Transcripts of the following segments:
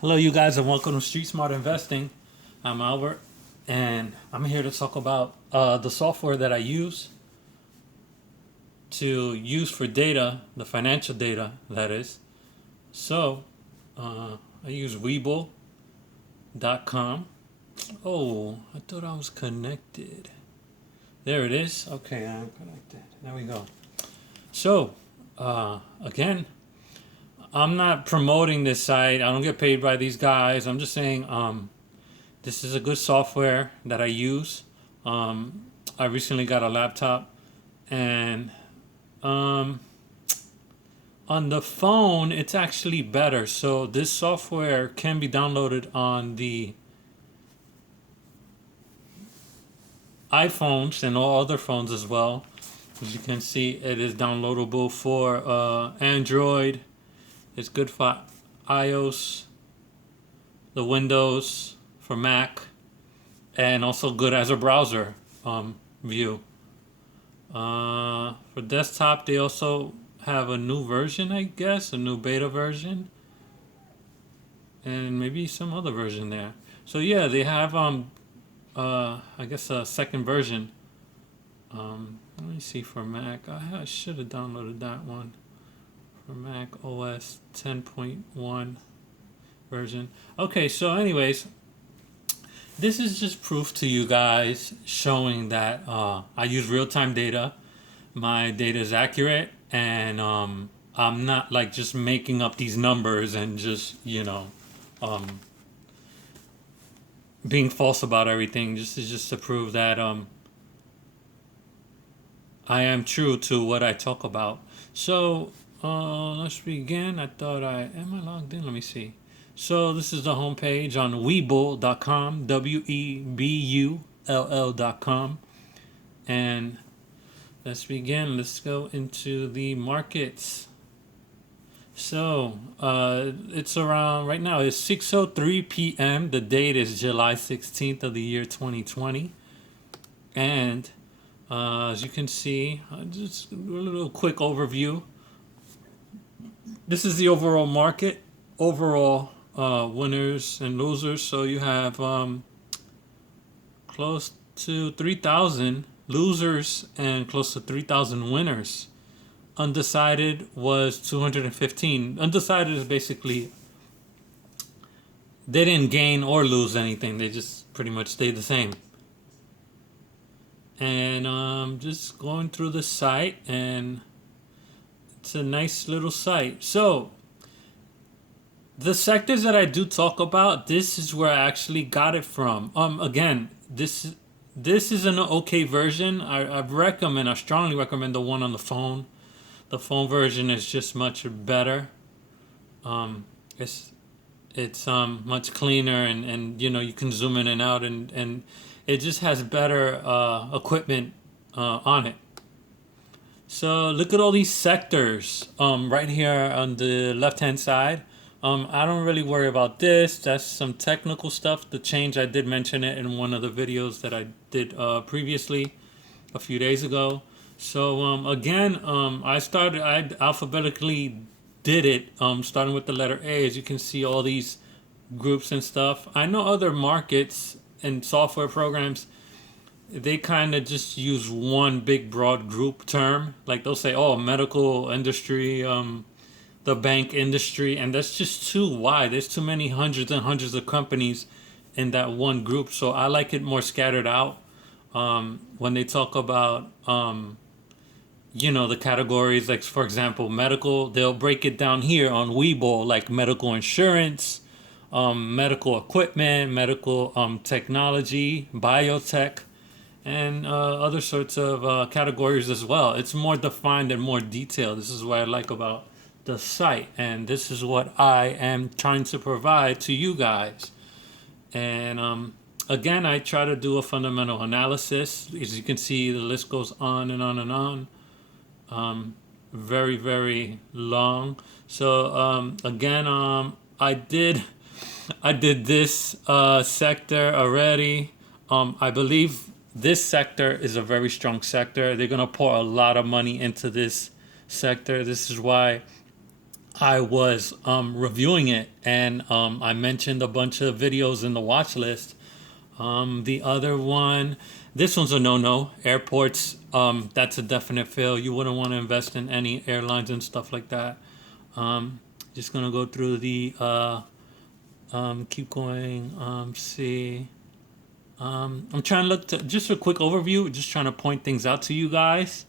Hello, you guys, and welcome to Street Smart Investing. I'm Albert, and I'm here to talk about the software that I use for data, the financial data, that is. So, I use Webull.com. Oh, I thought I was connected. There it is. Okay, I'm connected. There we go. So, again, I'm not promoting this site. I don't get paid by these guys. I'm just saying, this is a good software that I use. I recently got a laptop, and on the phone, it's actually better. So this software can be downloaded on the iPhones and all other phones as well. As you can see, it is downloadable for Android. It's good for iOS, the Windows, for Mac, and also good as a browser view. For desktop, they also have a new version, I guess, a new beta version, and maybe some other version there. So yeah, they have I guess a second version. Let me see for Mac. I should have downloaded that one for Mac OS 10.1 version. Okay, so anyways, this is just proof to you guys showing that I use real-time data. My data is accurate, and I'm not like just making up these numbers and just being false about everything. Just to prove that I am true to what I talk about. So let's begin. I am I logged in? Let me see. So this is the homepage on Webull.com, Webull.com, and let's begin. Let's go into the markets. So it's around right now. It's 6:03 p.m. The date is July 16th of the year 2020, and as you can see, just a little quick overview. This is the overall market. Overall winners and losers. So you have close to 3,000 losers and close to 3,000 winners. Undecided was 215. Undecided is basically they didn't gain or lose anything. They just pretty much stayed the same. And just going through the site, and it's a nice little site. So the sectors that I do talk about, this is where I actually got it from. Again, this is an okay version. I strongly recommend the one on the phone. The phone version is just much better. It's much cleaner, and you can zoom in and out, and it just has better equipment on it. So look at all these sectors right here on the left hand side. I don't really worry about this. That's some technical stuff. The change, I did mention it in one of the videos that I did previously a few days ago. So again, I alphabetically did it, starting with the letter A. As you can see, all these groups and stuff. I know other markets and software programs, they kind of just use one big broad group term. Like they'll say, oh, medical industry, the bank industry, and that's just too wide. There's too many hundreds and hundreds of companies in that one group. So I like it more scattered out. When they talk about the categories, like for example medical, they'll break it down here on Webull, like medical insurance, medical equipment, medical technology, biotech, and other sorts of categories as well. It's more defined and more detailed. This is what I like about the site, and this is what I am trying to provide to you guys. And again, I try to do a fundamental analysis. As you can see, the list goes on and on and on. Very, very long. So again, I did this sector already. I believe this sector is a very strong sector. They're gonna pour a lot of money into this sector. This is why I was reviewing it, and I mentioned a bunch of videos in the watch list. The other one, this one's a no-no. Airports, that's a definite fail. You wouldn't want to invest in any airlines and stuff like that. Just gonna go through the keep going. See. I'm trying to look to just a quick overview, just trying to point things out to you guys.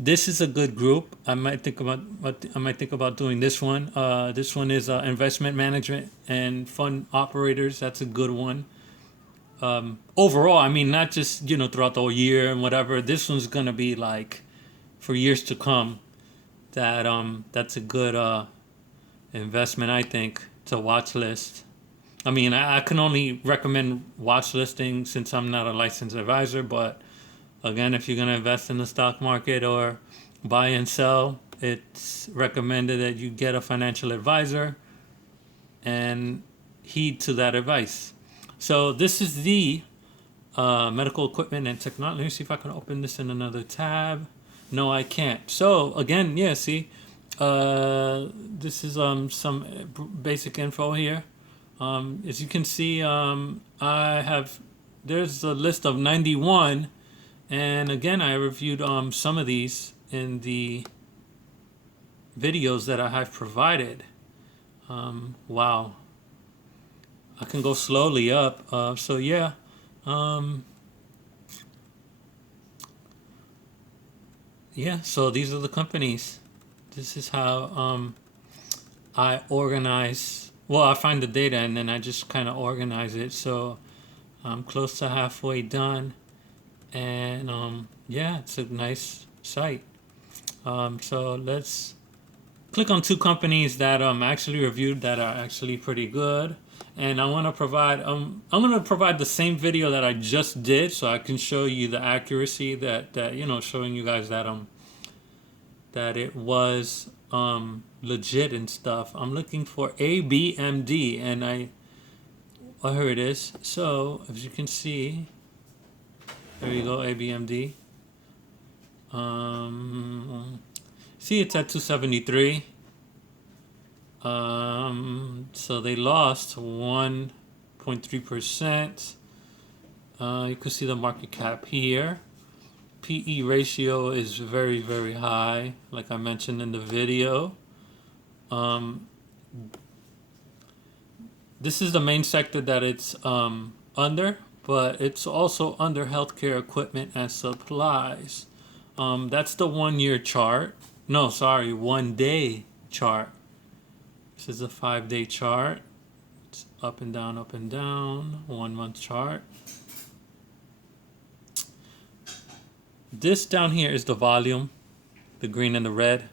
This is a good group. I might think about doing this one. This one is investment management and fund operators. That's a good one. Overall, I mean, not just throughout the whole year and whatever. This one's gonna be like for years to come. That's a good investment, I think, to watch list. I mean, I can only recommend watch listing since I'm not a licensed advisor. But again, if you're going to invest in the stock market or buy and sell, it's recommended that you get a financial advisor and heed to that advice. So this is the medical equipment and technology. Let me see if I can open this in another tab. No, I can't. So again, yeah, see, this is some basic info here. As you can see, there's a list of 91, and again, I reviewed some of these in the videos that I have provided. Wow, I can go slowly up. So yeah, so these are the companies. This is how I organize. Well, I find the data and then I just kind of organize it. So I'm close to halfway done, and yeah, it's a nice site. So let's click on two companies that actually reviewed that are actually pretty good. And I want to provide I'm going to provide the same video that I just did, so I can show you the accuracy that showing you guys that that it was legit and stuff. I'm looking for ABMD, and here it is. So as you can see, there you go, ABMD. See, it's at 273. So they lost 1.3%. You can see the market cap here. PE ratio is very, very high, like I mentioned in the video. This is the main sector that it's under, but it's also under healthcare equipment and supplies. That's the 1 year chart. No, sorry, 1 day chart. This is a 5-day chart. It's up and down, 1 month chart. This down here is the volume, the green and the red.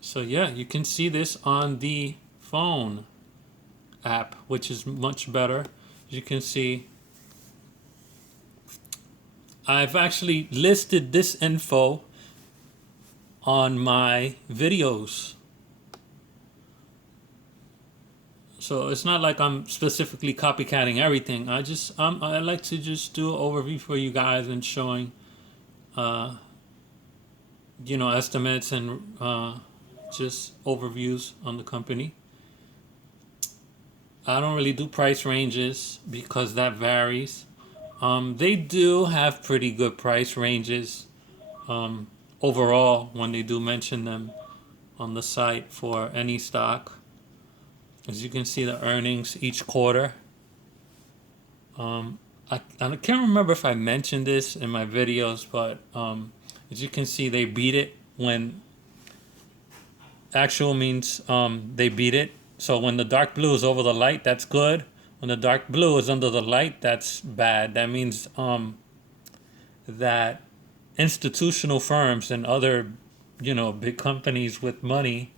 So yeah, you can see this on the phone app, which is much better. As you can see, I've actually listed this info on my videos. So it's not like I'm specifically copycatting everything. I like to just do an overview for you guys and showing, estimates and just overviews on the company. I don't really do price ranges because that varies. They do have pretty good price ranges overall when they do mention them on the site for any stock. As you can see, the earnings each quarter. I can't remember if I mentioned this in my videos, but as you can see, they beat it when actual means they beat it. So when the dark blue is over the light, that's good. When the dark blue is under the light, that's bad. That means that institutional firms and other, big companies with money,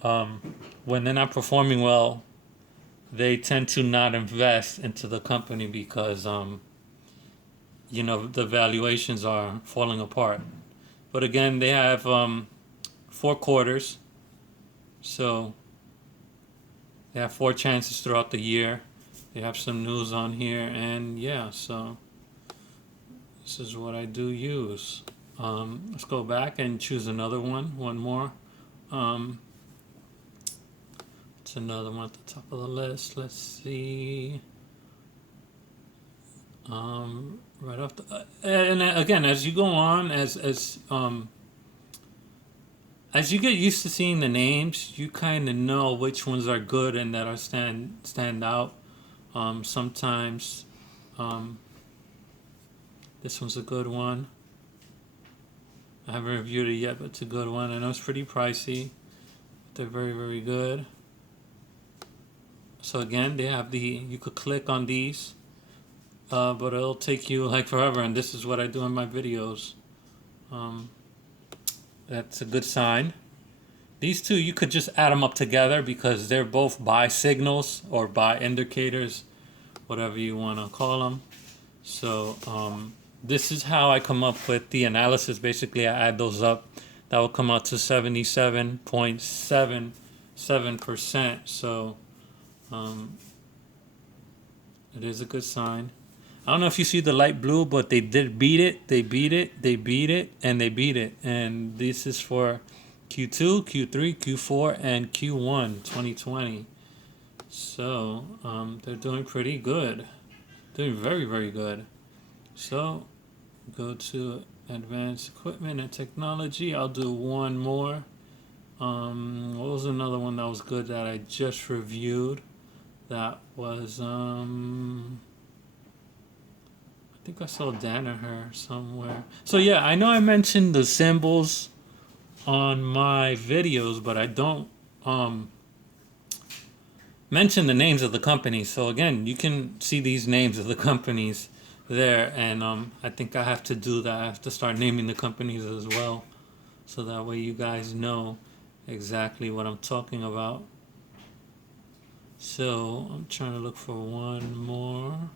when they're not performing well, they tend to not invest into the company because, the valuations are falling apart. But again, they have 4 quarters. So they have 4 chances throughout the year. They have some news on here, and yeah, so This is what I do use. Let's go back and choose another one more. It's another one at the top of the list. Let's see. Right off the, and again, as you go on, as you get used to seeing the names, you kind of know which ones are good and that are stand out. Sometimes, this one's a good one. I haven't reviewed it yet, but it's a good one. I know it's pretty pricey. They're very, very good. So again, they have you could click on these, but it'll take you like forever. And this is what I do in my videos. That's a good sign. These two, you could just add them up together because they're both buy signals or buy indicators, whatever you want to call them. So this is how I come up with the analysis. Basically, I add those up. That will come out to 77.77%. So it is a good sign. I don't know if you see the light blue, but they did beat it. They beat it. They beat it. And they beat it. And this is for Q2, Q3, Q4, and Q1 2020. So they're doing pretty good. Doing very, very good. So go to advanced equipment and technology. I'll do one more. What was another one that was good that I just reviewed? That was I think I saw Danaher somewhere. So yeah, I know I mentioned the symbols on my videos, but I don't mention the names of the companies. So again, you can see these names of the companies there, and I think I have to do that. I have to start naming the companies as well, so that way you guys know exactly what I'm talking about. So I'm trying to look for one more.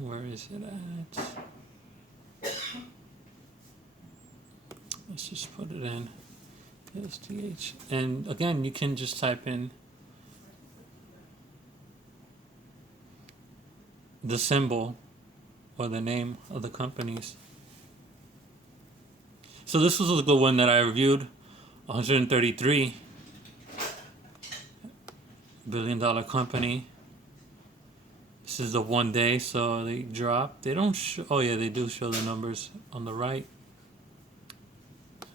Where is it at? Let's just put it in SDH. And again, you can just type in the symbol or the name of the companies. So this was a good one that I reviewed. $133 billion company. This is the 1 day, so they dropped. They don't show. Oh yeah, they do show the numbers on the right.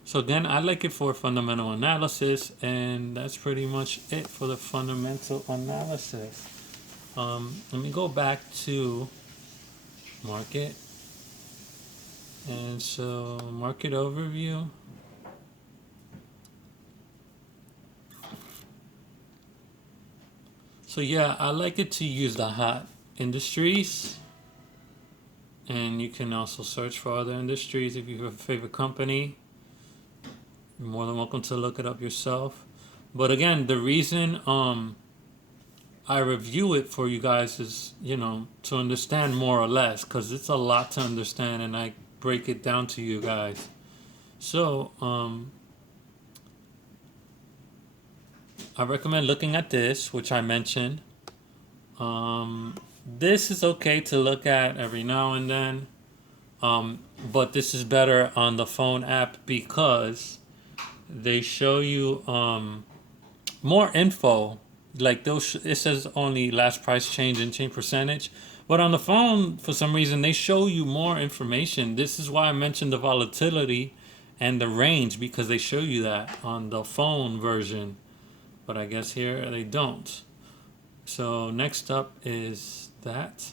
So again, I like it for fundamental analysis, and that's pretty much it for the fundamental analysis. Let me go back to market. And so market overview. So yeah, I like it to use the hot industries. And you can also search for other industries if you have a favorite company. You're more than welcome to look it up yourself. But again, the reason I review it for you guys is, to understand more or less, because it's a lot to understand, and I break it down to you guys. So I recommend looking at this, which I mentioned. This is okay to look at every now and then, but this is better on the phone app because they show you more info. Like it says only last price change and change percentage, but on the phone for some reason they show you more information. This is why I mentioned the volatility and the range, because they show you that on the phone version, but I guess here they don't. So next up is that,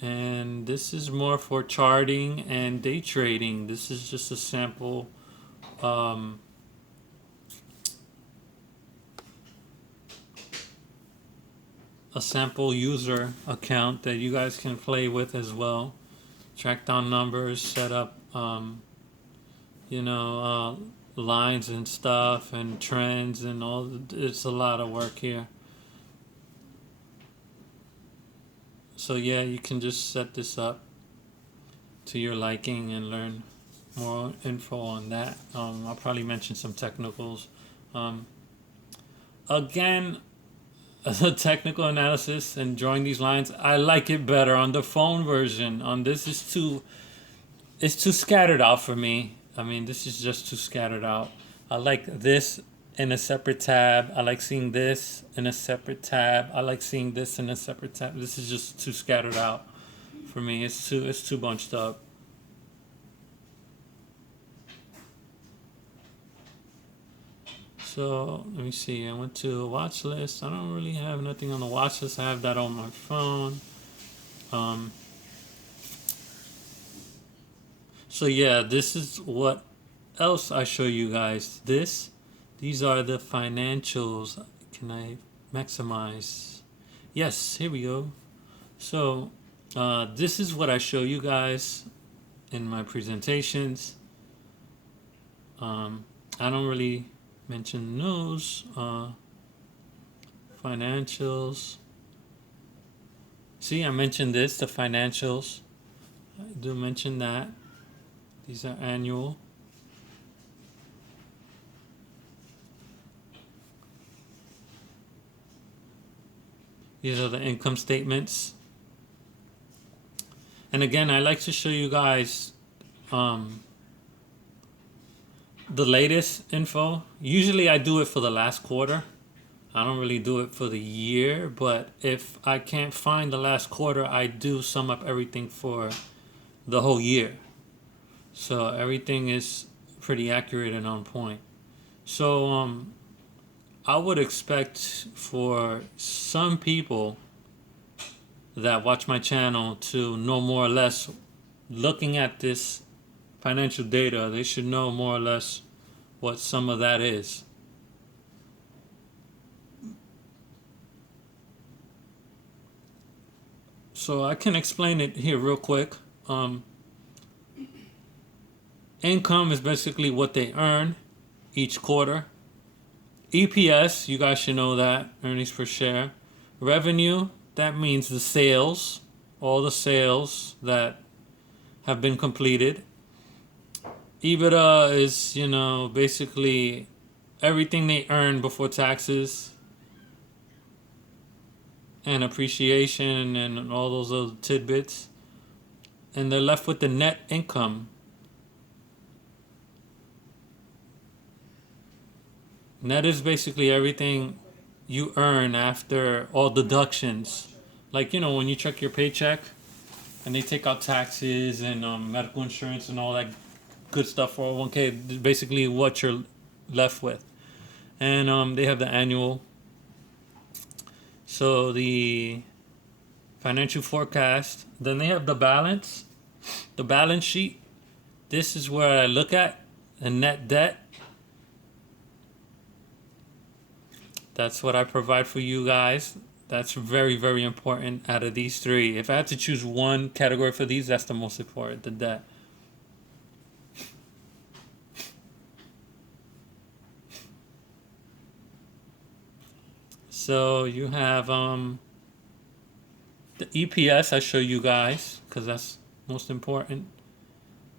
and this is more for charting and day trading. This is just a sample user account that you guys can play with as well. Track down numbers, set up lines and stuff and trends and all. It's a lot of work here. So yeah, you can just set this up to your liking and learn more info on that. I'll probably mention some technicals. Again, the technical analysis and drawing these lines, I like it better on the phone version. On this is too, it's too scattered out for me. I mean, this is just too scattered out. I like this in a separate tab. I like seeing this in a separate tab. I like seeing this in a separate tab. This is just too scattered out for me. It's too bunched up. So let me see. I went to watch list. I don't really have nothing on the watch list. I have that on my phone. So yeah, this is what else I show you guys. These are the financials. Can I maximize? Yes, here we go. So this is what I show you guys in my presentations. I don't really mention those financials. See, I mentioned this, the financials. I do mention that. These are annual. These are the income statements. And again, I like to show you guys the latest info. Usually I do it for the last quarter. I don't really do it for the year, but if I can't find the last quarter, I do sum up everything for the whole year. So everything is pretty accurate and on point. So I would expect for some people that watch my channel to know more or less, looking at this financial data, they should know more or less what some of that is. So I can explain it here real quick. Income is basically what they earn each quarter. EPS, you guys should know that, earnings per share. Revenue, that means the sales, all the sales that have been completed. EBITDA is, basically everything they earn before taxes and appreciation and all those other tidbits. And they're left with the net income. Net is basically everything you earn after all deductions. Like, when you check your paycheck and they take out taxes and medical insurance and all that good stuff, 401k, basically what you're left with. And they have the annual. So the financial forecast. Then they have the balance sheet. This is where I look at the net debt. That's what I provide for you guys. That's very, very important out of these three. If I had to choose one category for these, that's the most important, the debt. So you have the EPS I show you guys because that's most important.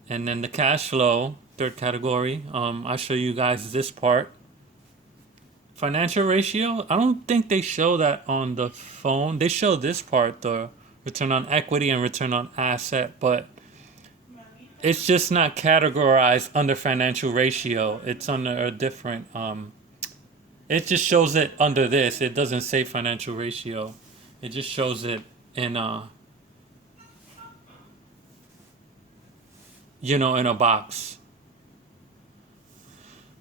And then the cash flow, third category, I show you guys this part. Financial ratio, I don't think they show that on the phone. They show this part, the return on equity and return on asset, but it's just not categorized under financial ratio. It's under a different, it just shows it under this. It doesn't say financial ratio. It just shows it in in a box.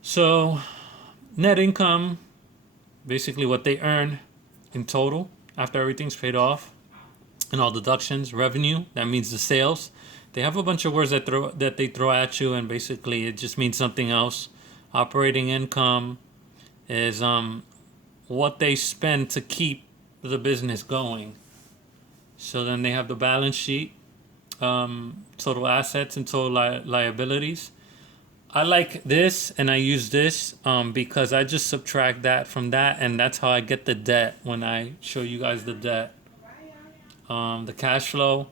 So net income, basically what they earn in total after everything's paid off and all deductions. Revenue, that means the sales. They have a bunch of words that they throw at you, and basically it just means something else. Operating income is what they spend to keep the business going. So then they have the balance sheet, total assets and total liabilities. I like this and I use this because I just subtract that from that, and that's how I get the debt when I show you guys the debt. The cash flow,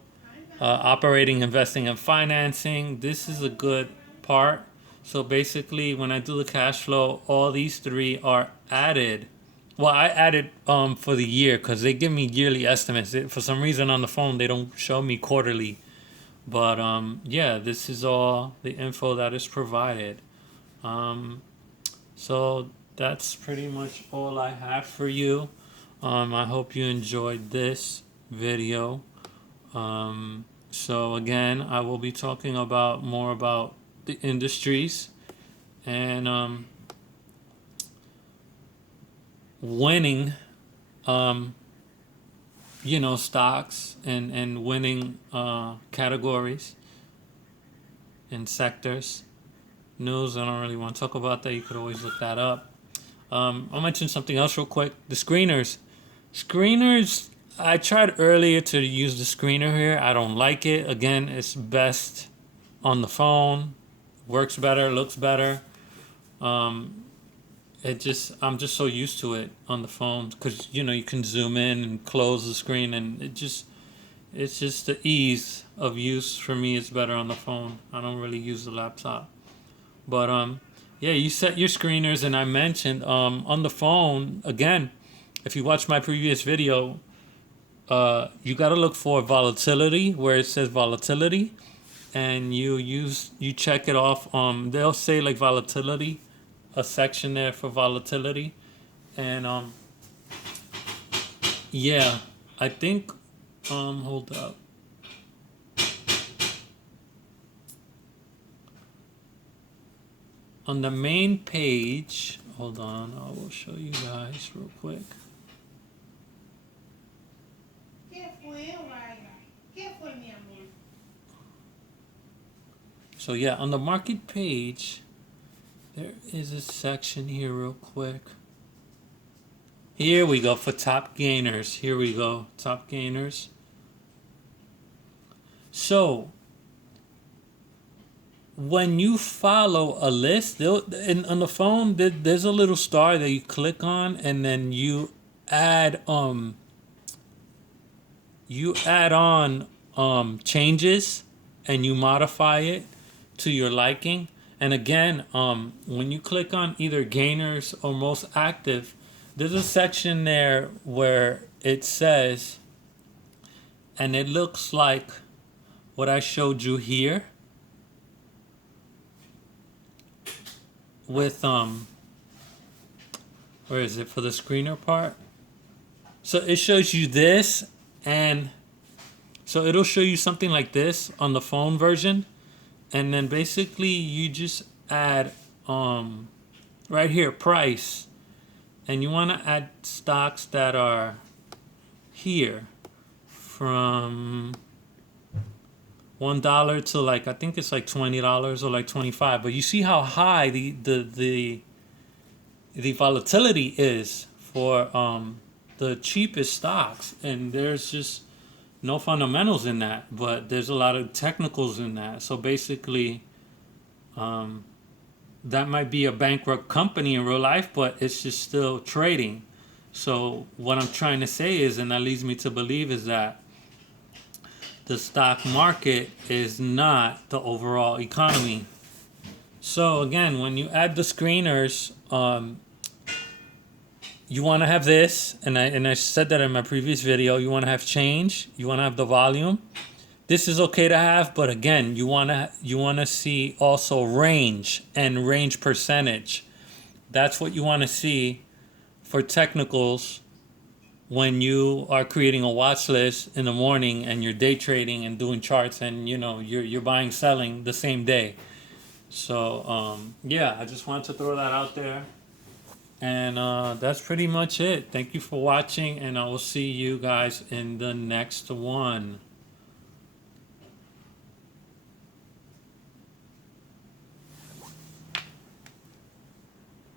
operating, investing, and financing. This is a good part. So basically, when I do the cash flow, all these three are added Well, I added for the year because they give me yearly estimates. For some reason on the phone they don't show me quarterly. But yeah, this is all the info that is provided. Um, so that's pretty much all I have for you. I hope you enjoyed this video. So again, I will be talking about more about the industries and winning, um, stocks and winning categories and sectors. News, I don't really want to talk about that. You could always look that up. I'll mention something else real quick. The screeners. Screeners, I tried earlier to use the screener here. I don't like it. Again, it's best on the phone. Works better, looks better. Um, I'm just so used to it on the phone because you can zoom in and close the screen, and it's just the ease of use for me. It's better on the phone. I don't really use the laptop. But yeah, you set your screeners, and I mentioned on the phone again. If you watch my previous video, you got to look for volatility where it says volatility, and you check it off. They'll say like volatility, a section there for volatility, and yeah, I think hold up. On the main page, hold on, I will show you guys real quick. So yeah, on the market page, there is a section here real quick. Here we go for top gainers. Here we go, top gainers. So when you follow a list, on the phone, there's a little star that you click on, and then you add on changes, and you modify it to your liking. And again, when you click on either gainers or most active, there's a section there where it says, and it looks like what I showed you here with where is it for the screener part? So it shows you this, and so it'll show you something like this on the phone version, and then basically you just add right here price, and you want to add stocks that are here from $1 to like I think it's like $20 or like 25. But you see how high the volatility is for the cheapest stocks, and there's just no fundamentals in that, but there's a lot of technicals in that. So basically, that might be a bankrupt company in real life, but it's just still trading. So what I'm trying to say is, and that leads me to believe, is that the stock market is not the overall economy. So again, when you add the screeners, you want to have this, and I said that in my previous video. You want to have change. You want to have the volume. This is okay to have, but again, you want to see also range and range percentage. That's what you want to see for technicals when you are creating a watch list in the morning and you're day trading and doing charts, and you're buying selling the same day. So yeah, I just wanted to throw that out there. And that's pretty much it. Thank you for watching, and I will see you guys in the next one.